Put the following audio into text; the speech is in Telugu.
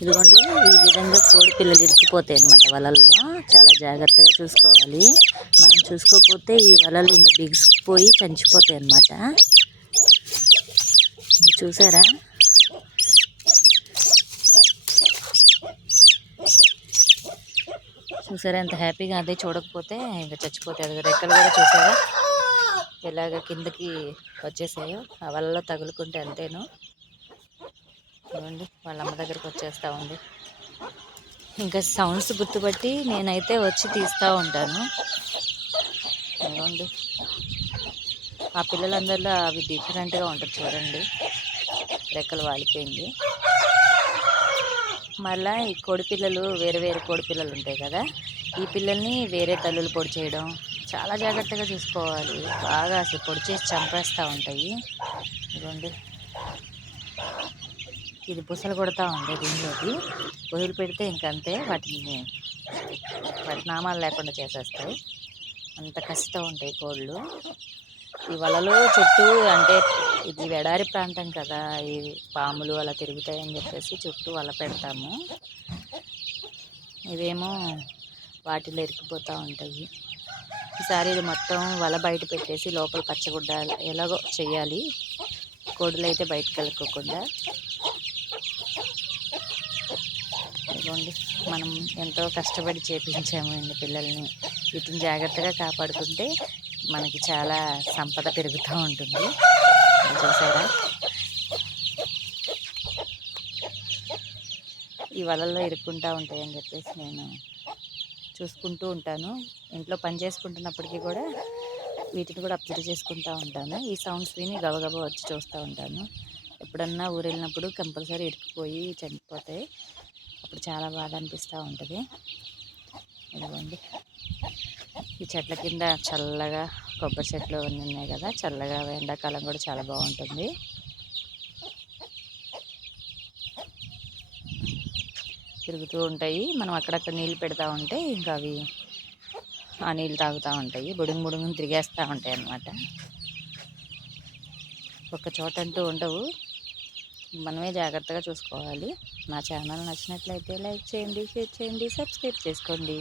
ఇదిగోండి, ఈ విధంగా కోడి పిల్లలు ఇరుక్కుపోతాయి అన్నమాట వలల్లో. చాలా జాగ్రత్తగా చూసుకోవాలి. మనం చూసుకోకపోతే ఈ వలలు ఇంకా బిగుసుకుపోయి చనిపోతాయి అన్నమాట. చూసారా? చూసారా ఎంత హ్యాపీగా? అదే చూడకపోతే ఇంకా చచ్చిపోతాయి. అది రెక్కలు కూడా చూసారా ఎలాగ కిందకి వచ్చేసాయో? ఆ వలలో తగులుకుంటే అంతేను. చూడండి, వాళ్ళ అమ్మ దగ్గరికి వచ్చేస్తూ ఉంది. ఇంకా సౌండ్స్ గుర్తుపట్టి నేనైతే వచ్చి తీస్తూ ఉంటాను. చూడండి, ఆ పిల్లలందరిలో అవి డిఫరెంట్గా ఉంటుంది. చూడండి, రెక్కలు వాలిపోయింది. మళ్ళీ ఈ కోడి పిల్లలు వేరే వేరే కోడి పిల్లలు ఉంటాయి కదా, ఈ పిల్లల్ని వేరే తల్లులు పొడి చేయడం చాలా జాగ్రత్తగా చూసుకోవాలి. బాగా అసలు పొడి చేసి చంపేస్తూ ఉంటాయి. ఇదిగోండి, ఇది బుసలు కొడతా ఉంది దీనిలోకి. వదిలి పెడితే ఇంకంతే, వాటి నామాలు లేకుండా చేసేస్తాయి. అంత కష్టం ఉంటాయి కోళ్ళు. ఈ వలలో చుట్టూ, అంటే ఇది ఎడారి ప్రాంతం కదా, ఈ పాములు అలా తిరుగుతాయని చెప్పేసి చుట్టూ వల పెడతాము. ఇవేమో వాటిలో ఇరుక్కుపోతూ ఉంటాయి. ఈసారి ఇది మొత్తం వల బయట పెట్టేసి లోపల పచ్చగుడ్డ ఎలాగో చెయ్యాలి, కోడులు అయితే బయటకు వెళ్ళకోకుండా. ఇదిగోండి, మనం ఎంతో కష్టపడి చేపించాము అండి పిల్లల్ని. వీటిని జాగ్రత్తగా కాపాడుకుంటే మనకి చాలా సంపద పెరుగుతూ ఉంటుంది. చూసారా? ఈ వలల్లో ఇరుక్కుంటూ ఉంటాయని చెప్పేసి నేను చూసుకుంటూ ఉంటాను. ఇంట్లో పని చేసుకుంటున్నప్పటికీ కూడా వీటిని కూడా అబ్జర్వ్ చేసుకుంటూ ఉంటాను. ఈ సౌండ్స్ విని గబగబా వచ్చి చూస్తూ ఉంటాను. ఎప్పుడన్నా ఊరు వెళ్ళినప్పుడు కంపల్సరీ ఇరుక్కుపోయి చనిపోతాయి. అప్పుడు చాలా బాధ అనిపిస్తూ ఉంటుంది. ఇదిగోండి, ఈ చెట్ల కింద చల్లగా కొబ్బరి చెట్లు ఉన్నాయి కదా, చల్లగా ఎండాకాలం కూడా చాలా బాగుంటుంది. తిరుగుతూ ఉంటాయి. మనం అక్కడక్కడ నీళ్ళు పెడతా ఉంటే ఇంకా అవి ఆ నీళ్ళు తాగుతూ ఉంటాయి. బుడుగు బుడుగుని తిరిగేస్తూ ఉంటాయి అన్నమాట. ఒక్క చోట అంటూ ఉండవు. మనమే జాగ్రత్తగా చూసుకోవాలి. నా ఛానల్ నచ్చినట్లయితే లైక్ చేయండి, షేర్ చేయండి, సబ్స్క్రైబ్ చేసుకోండి.